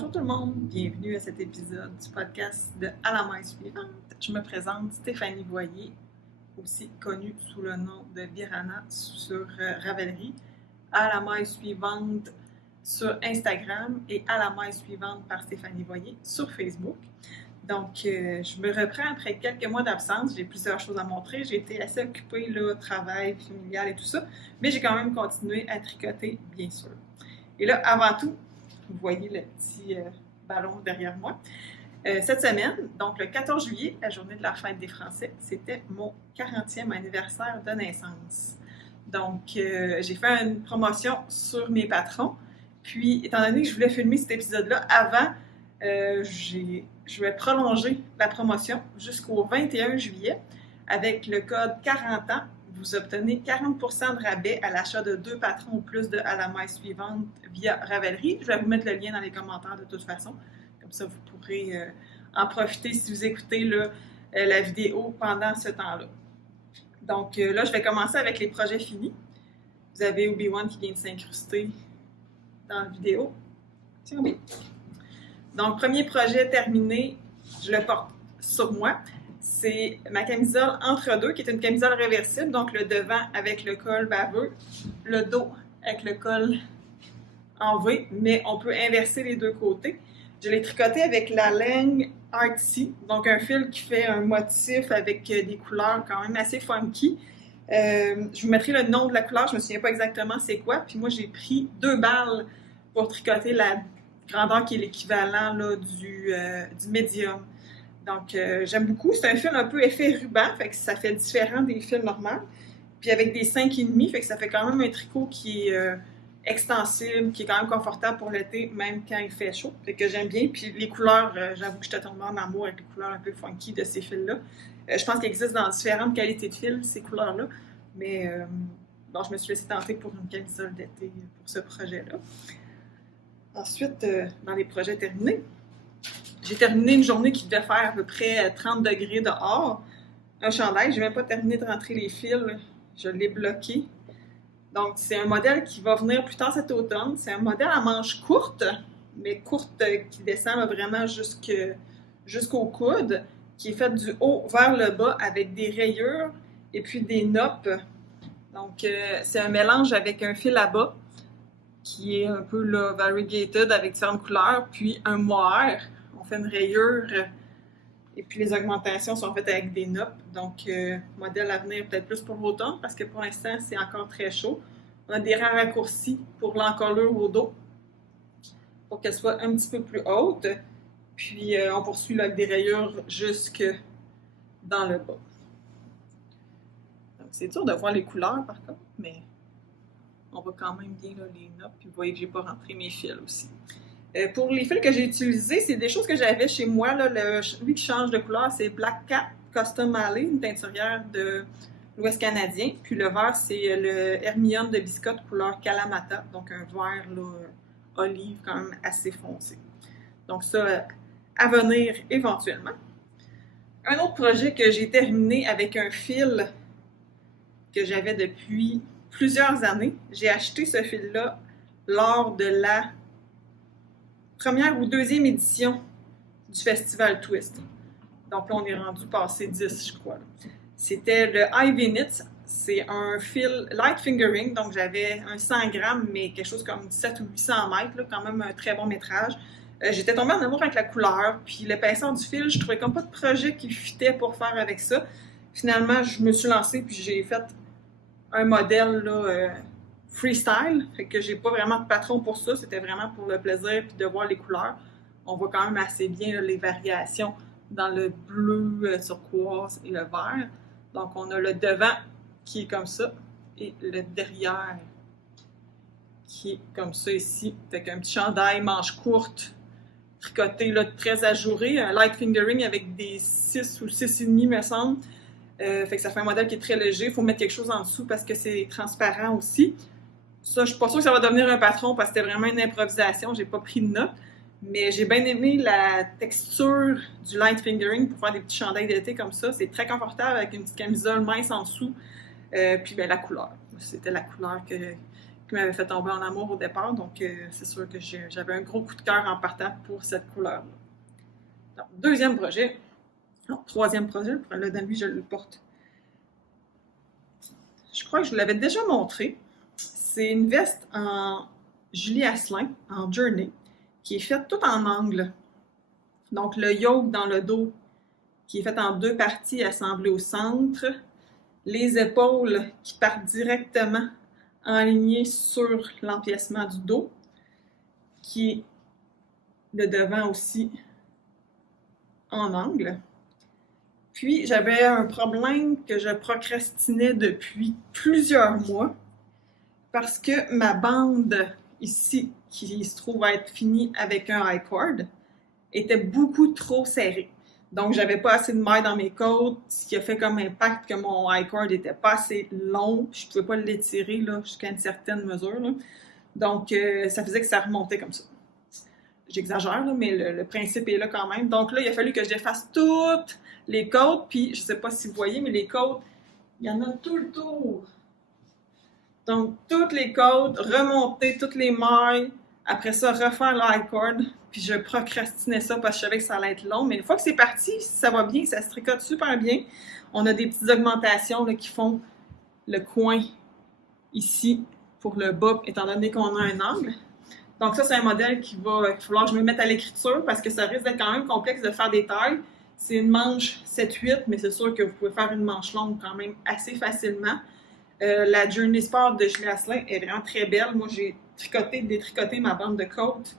Bonjour tout le monde, bienvenue à cet épisode du podcast de À la main suivante. Je me présente Stéphanie Voyer, aussi connue sous le nom de Virana sur Ravelry, À la main suivante sur Instagram et À la main suivante par Stéphanie Voyer sur Facebook. Donc, je me reprends après quelques mois d'absence. J'ai plusieurs choses à montrer. J'ai été assez occupée, là, travail, familial et tout ça, mais j'ai quand même continué à tricoter, bien sûr. Et là, avant tout, vous voyez le petit ballon derrière moi. Cette semaine, donc le 14 juillet, la journée de la fête des Français, c'était mon 40e anniversaire de naissance. Donc, j'ai fait une promotion sur mes patrons. Puis, étant donné que je voulais filmer cet épisode-là avant, je vais prolonger la promotion jusqu'au 21 juillet. Avec le code 40 ans, vous obtenez 40% de rabais à l'achat de 2 patrons ou plus de À la main suivante via Ravelry. Je vais vous mettre le lien dans les commentaires de toute façon. Comme ça, vous pourrez en profiter si vous écoutez la vidéo pendant ce temps-là. Donc là, je vais commencer avec les projets finis. Vous avez Obi-Wan qui vient de s'incruster dans la vidéo. Tiens, oui. Donc, premier projet terminé, je le porte sur moi. C'est ma camisole entre deux, qui est une camisole réversible, donc le devant avec le col baveux, le dos avec le col en V, mais on peut inverser les deux côtés. Je l'ai tricoté avec la laine Artsy, donc un fil qui fait un motif avec des couleurs quand même assez funky. Je vous mettrai le nom de la couleur, je ne me souviens pas exactement c'est quoi, puis moi j'ai pris 2 balles pour tricoter la grandeur qui est l'équivalent là, du médium. Donc, j'aime beaucoup. C'est un fil un peu effet ruban, fait que ça fait différent des fils normaux. Puis avec des 5,5, fait que ça fait quand même un tricot qui est extensible, qui est quand même confortable pour l'été, même quand il fait chaud. Fait que j'aime bien. Puis les couleurs, j'avoue que j'étais tombée en amour avec les couleurs un peu funky de ces fils-là. Je pense qu'il existe dans différentes qualités de fils, ces couleurs-là. Mais bon, je me suis laissée tenter pour une camisole d'été pour ce projet-là. Ensuite, dans les projets terminés, j'ai terminé une journée qui devait faire à peu près 30 degrés dehors. Un chandail, je n'ai même pas terminé de rentrer les fils. Je l'ai bloqué. Donc, c'est un modèle qui va venir plus tard cet automne. C'est un modèle à manches courtes, mais courte qui descend là, vraiment jusqu'au coude, qui est fait du haut vers le bas avec des rayures et puis des noppes. Donc, c'est un mélange avec un fil à bas qui est un peu là, variegated avec différentes couleurs, puis un mohair. On fait une rayure et puis les augmentations sont faites avec des noppes. Donc, modèle à venir peut-être plus pour l'automne parce que pour l'instant, c'est encore très chaud. On a des rangs raccourcis pour l'encolure au dos pour qu'elle soit un petit peu plus haute. Puis, on poursuit là, avec des rayures jusque dans le bas. Donc, c'est dur de voir les couleurs par contre, mais on voit quand même bien là, les noppes. Puis, vous voyez que je n'ai pas rentré mes fils aussi. Pour les fils que j'ai utilisés, c'est des choses que j'avais chez moi. Là, lui qui change de couleur, c'est Black Cat Custom Alley, une teinturière de l'Ouest canadien. Puis le vert, c'est le Hermione de Biscotte couleur Kalamata, donc un vert là, olive quand même assez foncé. Donc ça, à venir éventuellement. Un autre projet que j'ai terminé avec un fil que j'avais depuis plusieurs années. J'ai acheté ce fil-là lors de la première ou deuxième édition du Festival Twist. Donc là, on est rendu passé 10, je crois. C'était le Ivy Knit. C'est un fil light fingering, donc j'avais un 100 grammes, mais quelque chose comme 17 ou 800 mètres, là, quand même un très bon métrage. J'étais tombée en amour avec la couleur, puis l'épaisseur du fil, je trouvais comme pas de projet qui fitait pour faire avec ça. Finalement, je me suis lancée, puis j'ai fait un modèle là, freestyle, fait que j'ai pas vraiment de patron pour ça, c'était vraiment pour le plaisir puis de voir les couleurs. On voit quand même assez bien là, les variations dans le bleu turquoise et le vert. Donc on a le devant qui est comme ça et le derrière qui est comme ça ici. Fait qu'un petit chandail manche courte tricoté là, très ajouré, un light fingering avec des 6 ou 6,5 me semble. Fait que ça fait un modèle qui est très léger. Il faut mettre quelque chose en dessous parce que c'est transparent aussi. Ça, je suis pas sûre que ça va devenir un patron parce que c'était vraiment une improvisation. J'ai pas pris de notes. Mais j'ai bien aimé la texture du light fingering pour faire des petits chandails d'été comme ça. C'est très confortable avec une petite camisole mince en dessous. Puis ben, la couleur. C'était la couleur que qui m'avait fait tomber en amour au départ. Donc, c'est sûr que j'avais un gros coup de cœur en partant pour cette couleur-là. Donc, deuxième projet. Non, troisième projet. Là, dans lui, je le porte. Je crois que je vous l'avais déjà montré. C'est une veste en Julie Asselin, en Journey, qui est faite tout en angle. Donc, le yoke dans le dos, qui est fait en 2 parties assemblées au centre. Les épaules qui partent directement enlignées sur l'empiècement du dos, qui est le devant aussi en angle. Puis, j'avais un problème que je procrastinais depuis plusieurs mois parce que ma bande ici, qui se trouve à être finie avec un I-cord, était beaucoup trop serrée. Donc, j'avais pas assez de mailles dans mes côtes, ce qui a fait comme impact que mon I-cord n'était pas assez long. Je pouvais pas l'étirer là, jusqu'à une certaine mesure. Là. Donc, ça faisait que ça remontait comme ça. J'exagère, là, mais le principe est là quand même. Donc là, il a fallu que je défasse toutes les côtes. Puis, je sais pas si vous voyez, mais les côtes, il y en a tout le tour. Donc, toutes les côtes, remonter toutes les mailles. Après ça, refaire le I-cord. Puis je procrastinais ça parce que je savais que ça allait être long. Mais une fois que c'est parti, ça va bien, ça se tricote super bien. On a des petites augmentations là, qui font le coin ici pour le bas, étant donné qu'on a un angle. Donc ça, c'est un modèle qu'il va falloir que je me mette à l'écriture parce que ça risque d'être quand même complexe de faire des tailles. C'est une manche 7-8, mais c'est sûr que vous pouvez faire une manche longue quand même assez facilement. La Journey Sport de Julie Asselin est vraiment très belle. Moi, j'ai détricoté ma bande de côte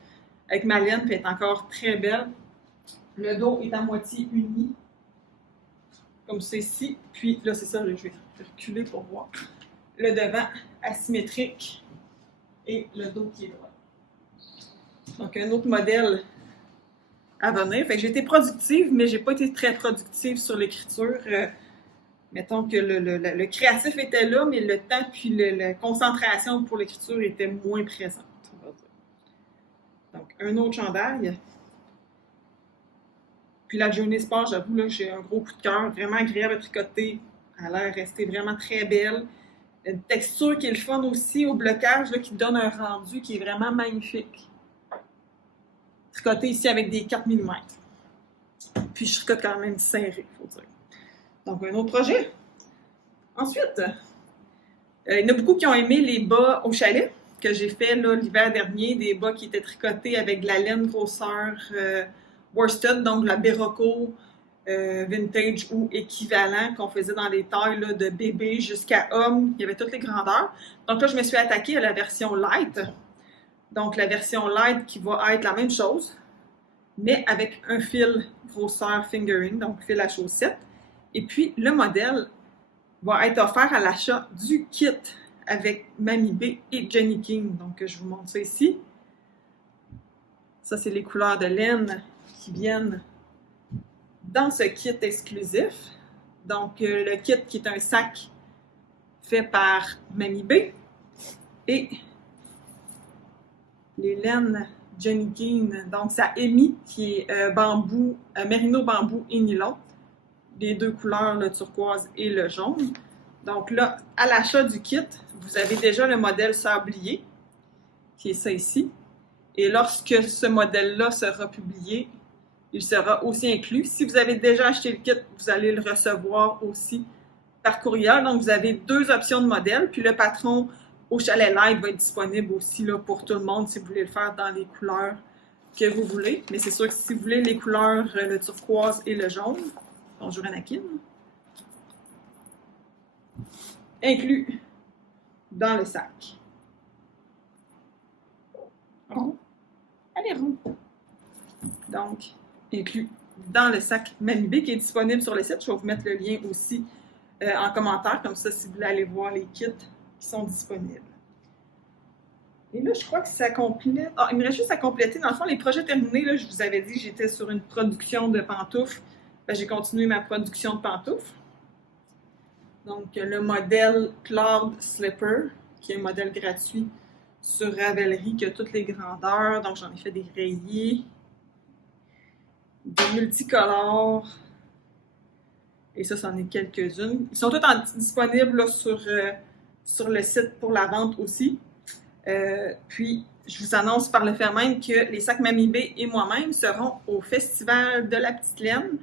avec ma laine, puis elle est encore très belle. Le dos est à moitié uni, comme ceci. Puis là, c'est ça, je vais reculer pour voir. Le devant asymétrique et le dos qui est droit. Donc, un autre modèle à venir. Fait que j'ai été productive, mais j'ai pas été très productive sur l'écriture. Mettons que le créatif était là, mais le temps puis la concentration pour l'écriture était moins présente. Donc, un autre chandail. Puis la Journey Sport, j'avoue, là, j'ai un gros coup de cœur, vraiment agréable à tricoter. Elle a l'air restée vraiment très belle. Une texture qui est le fun aussi au blocage, là, qui donne un rendu qui est vraiment magnifique. Tricoté ici avec des 4 mm. Puis je tricote quand même serré, il faut dire. Donc, un autre projet. Ensuite, il y en a beaucoup qui ont aimé les bas au chalet que j'ai fait l'hiver dernier, des bas qui étaient tricotés avec de la laine grosseur worsted, donc la Berroco vintage ou équivalent qu'on faisait dans les tailles là, de bébé jusqu'à homme. Il y avait toutes les grandeurs. Donc là, je me suis attaquée à la version light. Donc la version light qui va être la même chose, mais avec un fil grosseur fingering, donc fil à chaussette. Et puis le modèle va être offert à l'achat du kit avec Mamie B et Jenny King. Donc, je vous montre ça ici. Ça, c'est les couleurs de laine qui viennent dans ce kit exclusif. Donc, le kit qui est un sac fait par Mamie B et les laines Jenny King. Donc, ça Amy qui est bambou, mérino bambou et nylon. Les deux couleurs, le turquoise et le jaune. Donc là, à l'achat du kit, vous avez déjà le modèle sablier, qui est ça ici. Et lorsque ce modèle-là sera publié, il sera aussi inclus. Si vous avez déjà acheté le kit, vous allez le recevoir aussi par courriel. Donc, vous avez 2 options de modèle. Puis le patron au Chalet Light va être disponible aussi là, pour tout le monde si vous voulez le faire dans les couleurs que vous voulez. Mais c'est sûr que si vous voulez les couleurs, le turquoise et le jaune, bonjour Anakin, inclus dans le sac. Rond. Allez, rond. Donc, inclus dans le sac Mamie B qui est disponible sur le site. Je vais vous mettre le lien aussi en commentaire, comme ça, si vous voulez aller voir les kits qui sont disponibles. Et là, je crois que ça complète. Ah, il me reste juste à compléter. Dans le fond, les projets terminés, là, je vous avais dit que j'étais sur une production de pantoufles. Ben, j'ai continué ma production de pantoufles. Donc, le modèle Cloud Slipper, qui est un modèle gratuit sur Ravelry, qui a toutes les grandeurs. Donc, j'en ai fait des rayés, des multicolores. Et ça, c'en est quelques-unes. Ils sont tous disponibles là, sur le site pour la vente aussi. Puis, je vous annonce par le fait même que les sacs Mamie B et moi-même seront au Festival de la Petite Laine.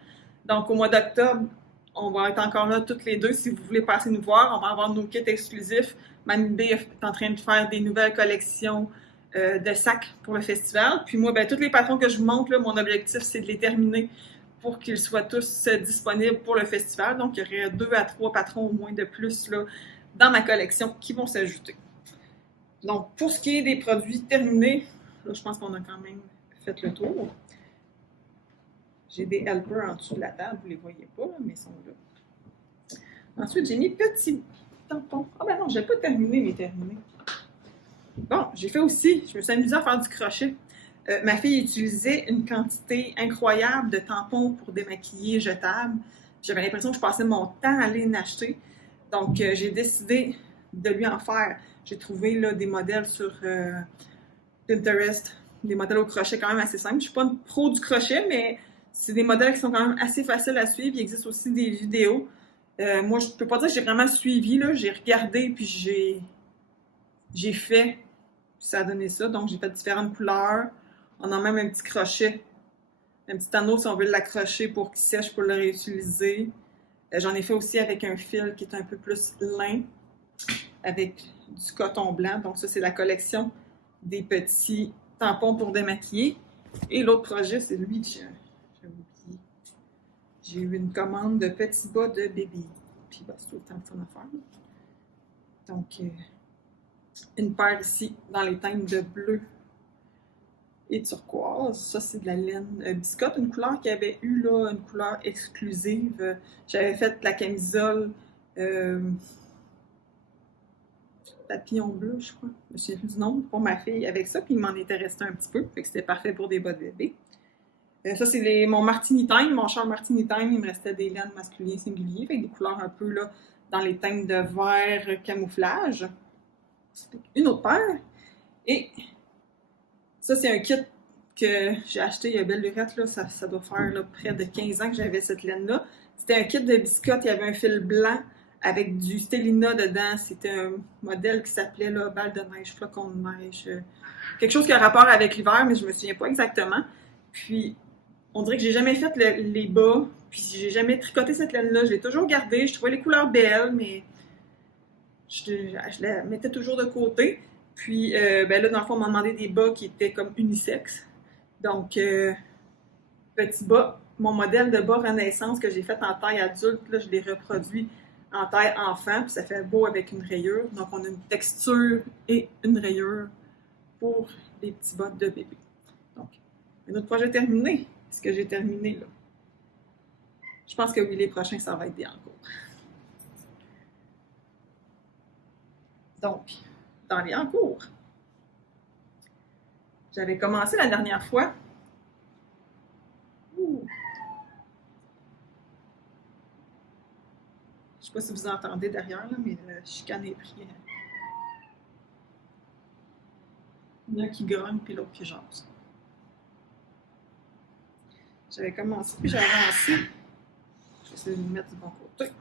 Donc, au mois d'octobre, on va être encore là toutes les deux. Si vous voulez passer nous voir, on va avoir nos kits exclusifs. Mamie B est en train de faire des nouvelles collections de sacs pour le festival. Puis moi, tous les patrons que je vous montre, là, mon objectif, c'est de les terminer pour qu'ils soient tous disponibles pour le festival. Donc, il y aurait 2 à 3 patrons au moins de plus là, dans ma collection qui vont s'ajouter. Donc, pour ce qui est des produits terminés, là, je pense qu'on a quand même fait le tour. J'ai des helpers en dessous de la table, vous ne les voyez pas, là, mais ils sont là. Ensuite, j'ai mis petits tampons. Ah ben non, je n'ai pas terminé mes terminés. Bon, j'ai fait aussi, je me suis amusée à faire du crochet. Ma fille utilisait une quantité incroyable de tampons pour démaquiller jetables. J'avais l'impression que je passais mon temps à aller en acheter. Donc, j'ai décidé de lui en faire. J'ai trouvé là, des modèles sur Pinterest, des modèles au crochet quand même assez simples. Je ne suis pas une pro du crochet, mais c'est des modèles qui sont quand même assez faciles à suivre. Il existe aussi des vidéos. Moi, je ne peux pas dire que j'ai vraiment suivi. Là. J'ai regardé, puis j'ai fait, puis ça a donné ça. Donc, j'ai fait différentes couleurs. On a même un petit crochet, un petit anneau si on veut l'accrocher pour qu'il sèche pour le réutiliser. J'en ai fait aussi avec un fil qui est un peu plus lin, avec du coton blanc. Donc ça, c'est la collection des petits tampons pour démaquiller. Et l'autre projet, c'est lui que j'ai oublié. J'ai eu une commande de petits bas de bébé. Puis bah, c'est tout le temps de fun à faire. Donc, une paire ici dans les teintes de bleu et turquoise. Ça, c'est de la laine biscotte, une couleur qu'il y avait eu, là, une couleur exclusive. J'avais fait la camisole papillon bleu, je crois. Je me souviens plus du nom pour ma fille avec ça, puis il m'en était resté un petit peu, fait que c'était parfait pour des bas de bébé. Ça, c'est mon Martini Time, mon char Martini Time. Il me restait des laines masculins singuliers, avec des couleurs un peu là, dans les teintes de vert camouflage. Une autre paire. Et ça, c'est un kit que j'ai acheté, il y a belle lurette, là, ça doit faire là, près de 15 ans que j'avais cette laine-là. C'était un kit de biscottes, il y avait un fil blanc avec du Stellina dedans. C'était un modèle qui s'appelait là, balle de neige, flocon de neige. Quelque chose qui a rapport avec l'hiver, mais je me souviens pas exactement. Puis, on dirait que j'ai jamais fait les bas, puis j'ai jamais tricoté cette laine-là. Je l'ai toujours gardée, je trouvais les couleurs belles, mais je la mettais toujours de côté. Puis là, dans le fond, on m'a demandé des bas qui étaient comme unisex. Donc, petit bas, mon modèle de bas Renaissance que j'ai fait en taille adulte, là, je l'ai reproduit en taille enfant, puis ça fait beau avec une rayure. Donc, on a une texture et une rayure pour les petits bas de bébé. Donc, un autre projet terminé. Est-ce que j'ai terminé là? Je pense que oui, les prochains, ça va être des encours. Donc, dans les encours, j'avais commencé la dernière fois. Ouh. Je ne sais pas si vous entendez derrière, là, mais le chicane est pris. Il y en a qui grogne, puis l'autre qui jase. J'avais commencé, puis j'ai avancé. Je vais essayer de le mettre du bon côté.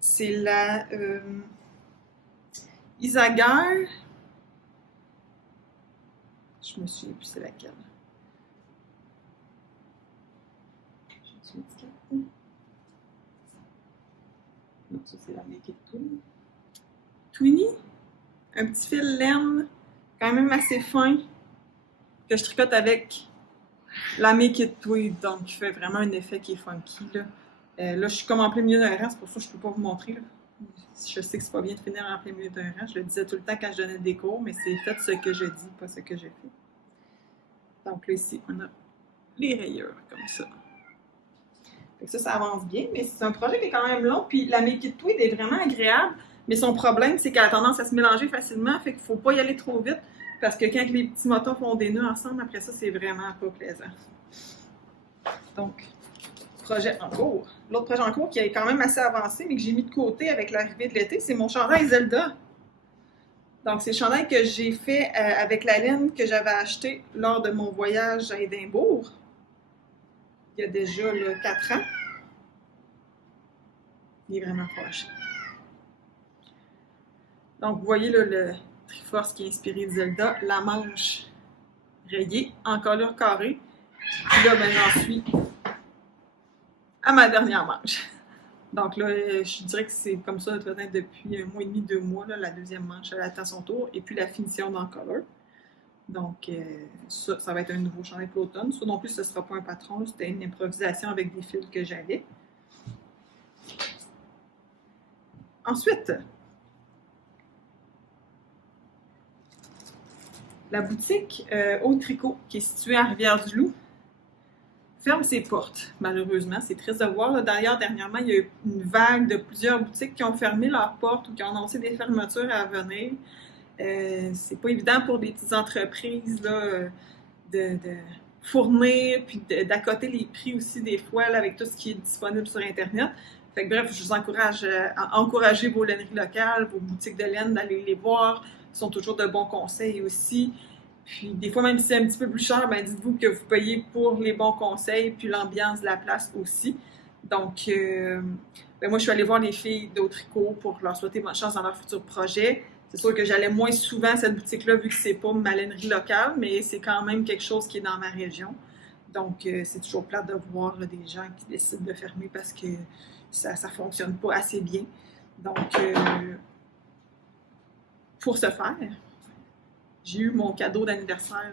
C'est la Isaguer. Je me souviens plus c'est laquelle. J'ai une étiquette. Non, ça c'est la Make It Twin. Twinny. Un petit fil laine, quand même assez fin, que je tricote avec la Make It Twin. Donc, il fait vraiment un effet qui est funky. Là, je suis comme en plein milieu d'un rang, c'est pour ça que je ne peux pas vous montrer. Là. Je sais que c'est pas bien de finir en plein milieu d'un rang. Je le disais tout le temps quand je donnais des cours, mais c'est fait ce que je dis, pas ce que j'ai fait. Donc là, ici, on a les rayures, comme ça. Fait que ça avance bien, mais c'est un projet qui est quand même long. Puis la Make It Tweed est vraiment agréable, mais son problème, c'est qu'elle a tendance à se mélanger facilement, fait qu'il faut pas y aller trop vite, parce que quand les petits motons font des nœuds ensemble, après ça, c'est vraiment pas plaisant. Donc, projet en cours. L'autre projet en cours qui est quand même assez avancé, mais que j'ai mis de côté avec l'arrivée de l'été, c'est mon chandail Zelda. Donc, c'est le chandail que j'ai fait avec la laine que j'avais acheté lors de mon voyage à Édimbourg, il y a déjà là, 4 ans. Il est vraiment fâché. Donc, vous voyez là, Triforce qui est inspiré de Zelda, la manche rayée en colure carrée. Puis là, ben, j'en suis à ma dernière manche. Donc là, je dirais que c'est comme ça peut-être depuis 1 mois et demi, 2 mois, là, la deuxième manche, elle attend son tour. Et puis la finition dans color. Donc ça va être un nouveau chandail pour l'automne. Ça non plus, ce ne sera pas un patron, c'était une improvisation avec des fils que j'avais. Ensuite, la boutique Au Tricot, qui est située à Rivière-du-Loup, ferme ses portes, malheureusement. C'est triste de voir. Là. D'ailleurs, dernièrement, il y a eu une vague de plusieurs boutiques qui ont fermé leurs portes ou qui ont annoncé des fermetures à venir. C'est pas évident pour des petites entreprises là, de fournir, puis d'accoter les prix aussi des fois là, avec tout ce qui est disponible sur Internet. Fait que, bref, je vous encourage à encourager vos laineries locales, vos boutiques de laine, d'aller les voir. Ils sont toujours de bons conseils aussi. Puis des fois, même si c'est un petit peu plus cher, ben dites-vous que vous payez pour les bons conseils, puis l'ambiance de la place aussi. Donc, ben moi, je suis allée voir les filles d'Au Tricot pour leur souhaiter bonne chance dans leur futur projet. C'est sûr que j'allais moins souvent à cette boutique-là, vu que c'est pas ma lainerie locale, mais c'est quand même quelque chose qui est dans ma région. Donc, c'est toujours plate de voir là, des gens qui décident de fermer parce que ça ne fonctionne pas assez bien. Donc, pour ce faire, j'ai eu mon cadeau d'anniversaire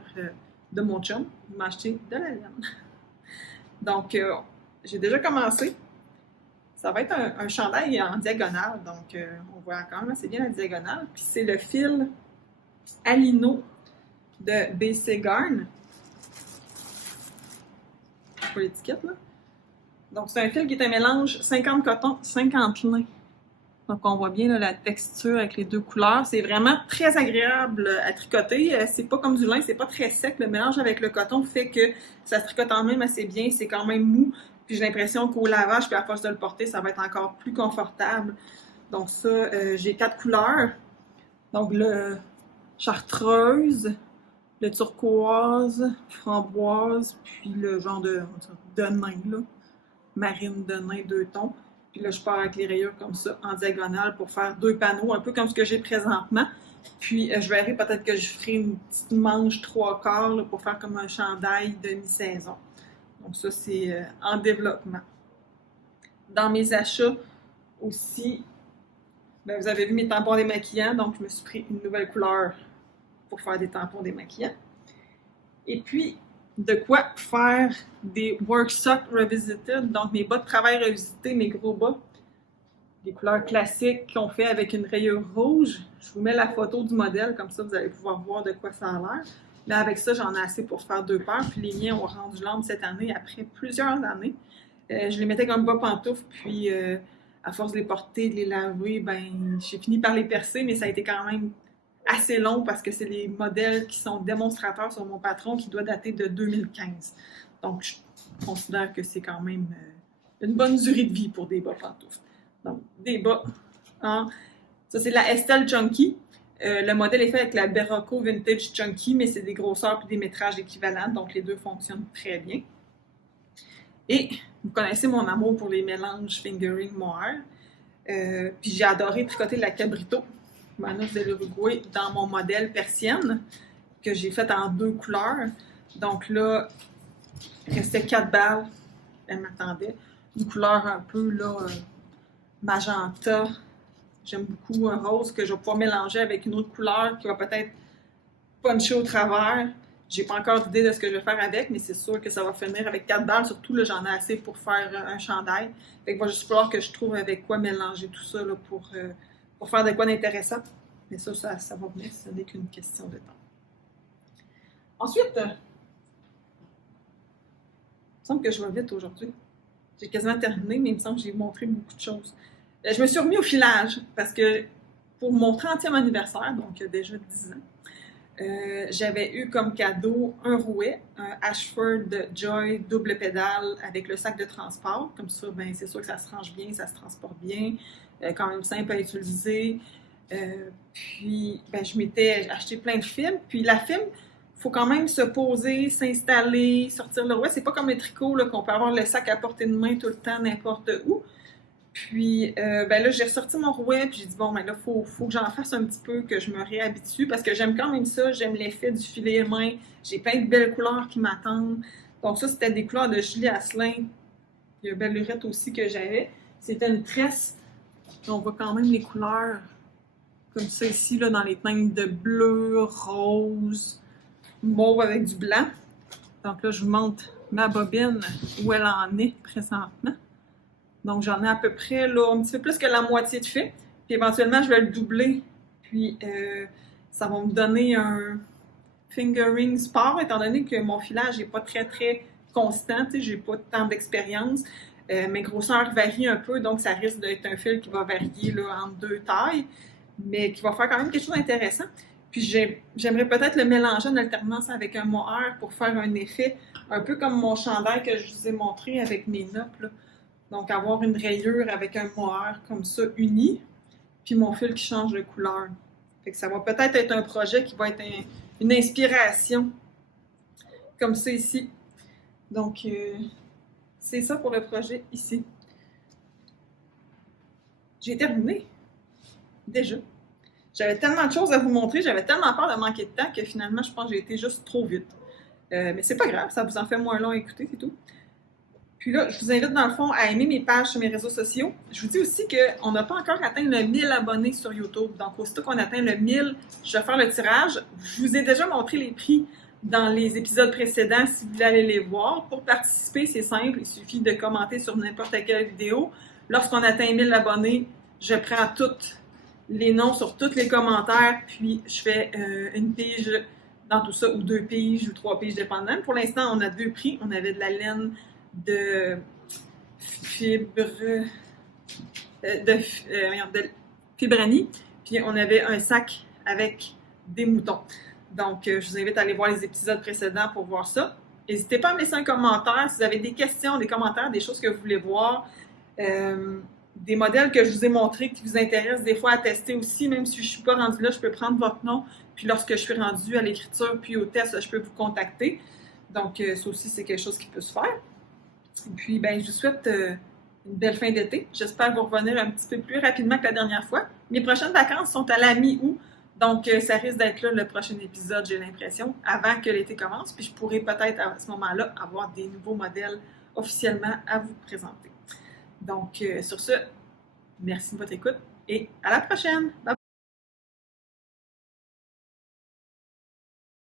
de mon chum. Il m'a acheté de la laine. Donc, j'ai déjà commencé. Ça va être un chandail en diagonale. Donc, on voit quand même assez bien la diagonale. Puis, c'est le fil Alino de BC Garn. Je pas l'étiquette, là. Donc, c'est un fil qui est un mélange 50 coton, 50 lin. Donc, on voit bien là, la texture avec les 2 couleurs. C'est vraiment très agréable à tricoter. C'est pas comme du lin, c'est pas très sec. Le mélange avec le coton fait que ça se tricote en même assez bien. C'est quand même mou. Puis j'ai l'impression qu'au lavage, puis à force de le porter, ça va être encore plus confortable. Donc ça, j'ai 4 couleurs. Donc le chartreuse, le turquoise, framboise, puis le genre de nain, là. Marine de nain, 2 tons. Puis là, je pars avec les rayures comme ça, en diagonale, pour faire 2 panneaux, un peu comme ce que j'ai présentement. Puis, je verrai peut-être que je ferai une petite manche 3/4 là, pour faire comme un chandail de mi-saison. Donc ça, c'est en développement. Dans mes achats aussi, ben, vous avez vu mes tampons démaquillants, donc je me suis pris une nouvelle couleur pour faire des tampons démaquillants. Et puis, de quoi faire des work socks revisited, donc mes bas de travail revisités, mes gros bas, des couleurs classiques qu'on fait avec une rayure rouge. Je vous mets la photo du modèle, comme ça vous allez pouvoir voir de quoi ça a l'air. Mais avec ça, j'en ai assez pour faire 2 paires, puis les miens ont rendu l'âme cette année, après plusieurs années. Je les mettais comme bas pantoufles, puis à force de les porter, de les laver, ben j'ai fini par les percer, mais ça a été quand même assez long parce que c'est les modèles qui sont démonstrateurs sur mon patron qui doit dater de 2015. Donc, je considère que c'est quand même une bonne durée de vie pour des bas pantoufles. Donc, des bas en... Ça, c'est la Estelle Chunky. Le modèle est fait avec la Berroco Vintage Chunky, mais c'est des grosseurs et des métrages équivalents, donc les deux fonctionnent très bien. Et vous connaissez mon amour pour les mélanges fingering mohair. Puis j'ai adoré tricoter la Cabrito, Manos de l'Uruguay, dans mon modèle persienne, que j'ai fait en 2 couleurs. Donc là, il restait 4 balles. Elle m'attendait. Une couleur un peu là, magenta. J'aime beaucoup un rose que je vais pouvoir mélanger avec une autre couleur qui va peut-être puncher au travers. J'ai pas encore d'idée de ce que je vais faire avec, mais c'est sûr que ça va finir avec 4 balles. Surtout, là, j'en ai assez pour faire un chandail. Fait qu'il va juste falloir que je trouve avec quoi mélanger tout ça là, pour faire de quoi d'intéressant. Mais ça va venir, ce n'est qu'une question de temps. Ensuite, il me semble que je vais vite aujourd'hui. J'ai quasiment terminé, mais il me semble que j'ai montré beaucoup de choses. Je me suis remis au filage parce que pour mon 30e anniversaire, donc déjà 10 ans, j'avais eu comme cadeau un rouet, un Ashford Joy double pédale avec le sac de transport. Comme ça, ben, c'est sûr que ça se range bien, ça se transporte bien, quand même simple à utiliser. Puis, ben, je m'étais acheté plein de films. Puis la film, il faut quand même se poser, s'installer, sortir le rouet. C'est pas comme un tricot là, qu'on peut avoir le sac à portée de main tout le temps, n'importe où. Puis ben là, j'ai ressorti mon rouet, puis j'ai dit, bon, ben là, faut que j'en fasse un petit peu, que je me réhabitue, parce que j'aime quand même ça, j'aime l'effet du filet main, j'ai plein de belles couleurs qui m'attendent. Donc ça, c'était des couleurs de Julie Asselin. Il y a belle lurette aussi que j'avais. C'était une tresse. On voit quand même les couleurs comme ça ici, là, dans les teintes de bleu, rose, mauve avec du blanc. Donc là, je vous montre ma bobine, où elle en est présentement. Donc j'en ai à peu près là, un petit peu plus que la moitié de fait. Puis éventuellement, je vais le doubler. Puis ça va me donner un fingering sport, étant donné que mon filage n'est pas très constant. J'ai pas tant d'expérience. Mes grosseurs varient un peu, donc ça risque d'être un fil qui va varier là, entre deux tailles, mais qui va faire quand même quelque chose d'intéressant. Puis j'aimerais peut-être le mélanger en alternance avec un mohair pour faire un effet un peu comme mon chandail que je vous ai montré avec mes noppes, là. Donc avoir une rayure avec un mohair comme ça uni, puis mon fil qui change de couleur. Fait que ça va peut-être être un projet qui va être une inspiration comme ça ici. Donc c'est ça pour le projet ici. J'ai terminé. Déjà. J'avais tellement de choses à vous montrer, j'avais tellement peur de manquer de temps que finalement, je pense que j'ai été juste trop vite. Mais c'est pas grave, ça vous en fait moins long à écouter, c'est tout. Puis là, je vous invite dans le fond à aimer mes pages sur mes réseaux sociaux. Je vous dis aussi qu'on n'a pas encore atteint le 1000 abonnés sur YouTube. Donc, aussitôt qu'on atteint le 1000, je vais faire le tirage. Je vous ai déjà montré les prix dans les épisodes précédents si vous voulez aller les voir. Pour participer, c'est simple, il suffit de commenter sur n'importe quelle vidéo. Lorsqu'on atteint 1000 abonnés, je prends tous les noms sur tous les commentaires, puis je fais une pige dans tout ça, ou 2 piges, ou 3 piges, dépendant. Pour l'instant, on a 2 prix. On avait de la laine de fibranie, puis on avait un sac avec des moutons. Donc, je vous invite à aller voir les épisodes précédents pour voir ça. N'hésitez pas à me laisser un commentaire si vous avez des questions, des commentaires, des choses que vous voulez voir, des modèles que je vous ai montrés qui vous intéressent des fois à tester aussi, même si je ne suis pas rendue là, je peux prendre votre nom, puis lorsque je suis rendue à l'écriture puis au test, je peux vous contacter. Donc, ça aussi, c'est quelque chose qui peut se faire. Et puis, ben, je vous souhaite une belle fin d'été. J'espère vous revenir un petit peu plus rapidement que la dernière fois. Mes prochaines vacances sont à la mi-août, donc ça risque d'être là le prochain épisode, j'ai l'impression, avant que l'été commence. Puis je pourrai peut-être à ce moment-là avoir des nouveaux modèles officiellement à vous présenter. Donc, sur ce, merci de votre écoute et à la prochaine! Bye!